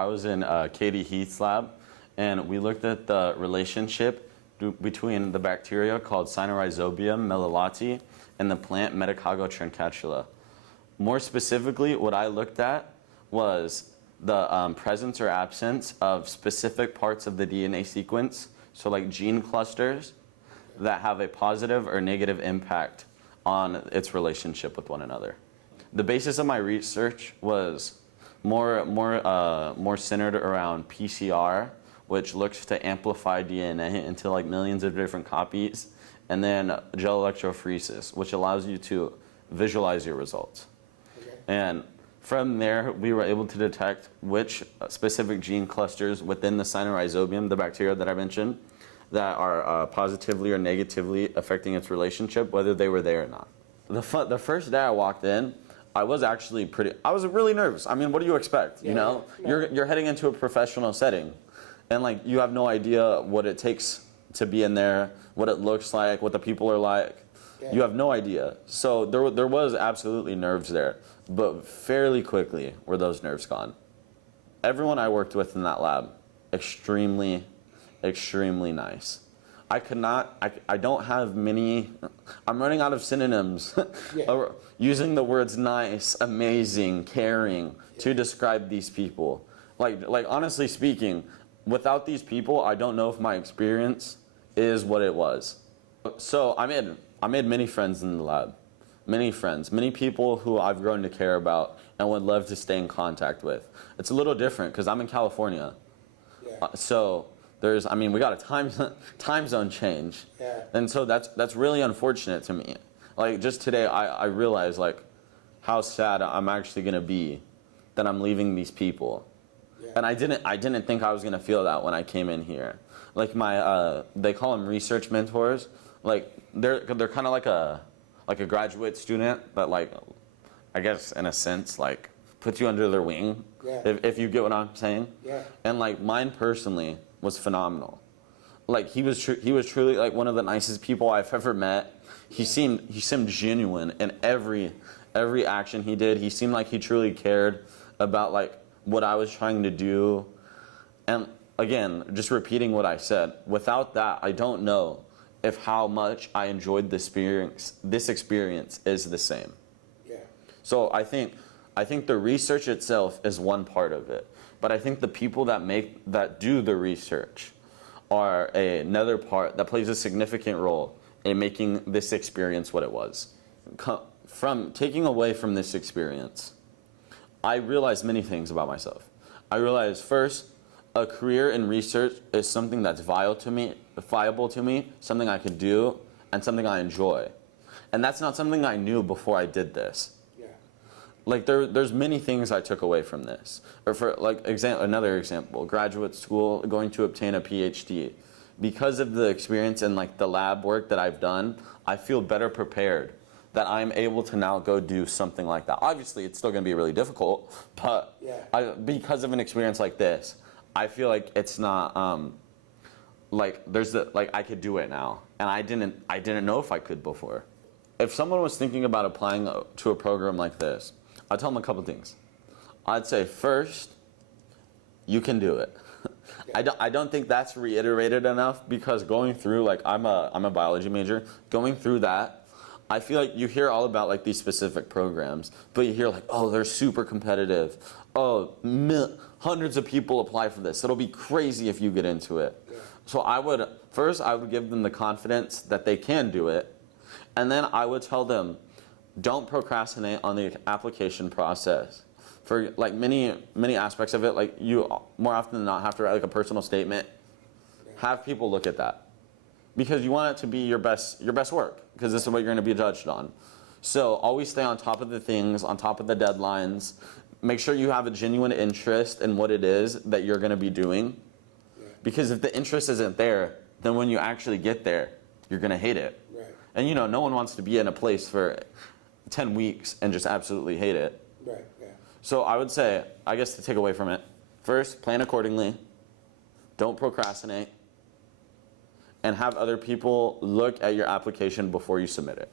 I was in Katie Heath's lab, and we looked at the relationship between the bacteria called Cynorhizobium mellilati and the plant Medicago trincatula. More specifically, what I looked at was the presence or absence of specific parts of the DNA sequence, so like gene clusters that have a positive or negative impact on its relationship with one another. The basis of my research was more centered around PCR, which looks to amplify DNA into like millions of different copies, and then gel electrophoresis, which allows you to visualize your results. Okay. And from there, we were able to detect which specific gene clusters within the Cynorhizobium, the bacteria that I mentioned, that are positively or negatively affecting its relationship, whether they were there or not. The first day I walked in, I was really nervous. I mean, what do you expect? You know, you're heading into a professional setting, and like you have no idea what it takes to be in there, what it looks like, what the people are like. Yeah. You have no idea. So there was absolutely nerves there, but fairly quickly were those nerves gone. Everyone I worked with in that lab, extremely nice. I don't have many, I'm running out of synonyms using the words nice, amazing, caring to describe these people. Like honestly speaking, without these people, I don't know if my experience is what it was. So I made many friends in the lab, many people who I've grown to care about and would love to stay in contact with. It's a little different because I'm in California. So we got a time zone change, and so that's really unfortunate to me. Like just today, I realized like how sad I'm actually gonna be that I'm leaving these people, and I didn't think I was gonna feel that when I came in here. Like my they call them research mentors. Like they're kind of like a graduate student, but like I guess in a sense like puts you under their wing, if you get what I'm saying. And like mine personally was phenomenal. Like he was truly like one of the nicest people I've ever met. He seemed genuine in every action he did. He seemed like he truly cared about like what I was trying to do. And again, just repeating what I said, without that, I don't know if how much I enjoyed this experience is the same. So I think the research itself is one part of it. But I think the people that do the research are another part that plays a significant role in making this experience what it was. From taking away from this experience, I realized many things about myself. I realized first, a career in research is something that's viable to me, something I could do, and something I enjoy. And that's not something I knew before I did this. Like there's many things I took away from this. Or for like another example, graduate school, going to obtain a PhD. Because of the experience and like the lab work that I've done, I feel better prepared that I'm able to now go do something like that. Obviously, it's still gonna be really difficult, but because of an experience like this, I feel like it's not like I could do it now, and I didn't know if I could before. If someone was thinking about applying to a program like this, I'd tell them a couple things. I'd say first, you can do it. I don't think that's reiterated enough, because going through, like I'm a biology major, going through that, I feel like you hear all about like these specific programs, but you hear like, oh, they're super competitive. Oh, hundreds of people apply for this. It'll be crazy if you get into it. So I would give them the confidence that they can do it, and then I would tell them, don't procrastinate on the application process. For like many aspects of it, like you more often than not have to write like a personal statement. Have people look at that, because you want it to be your best work, because this is what you're going to be judged on. So always stay on top of the things, on top of the deadlines. Make sure you have a genuine interest in what it is that you're going to be doing, because if the interest isn't there, then when you actually get there, you're going to hate it. And you know, no one wants to be in a place for 10 weeks and just absolutely hate it. So I would say, I guess to take away from it, first, plan accordingly, don't procrastinate, and have other people look at your application before you submit it.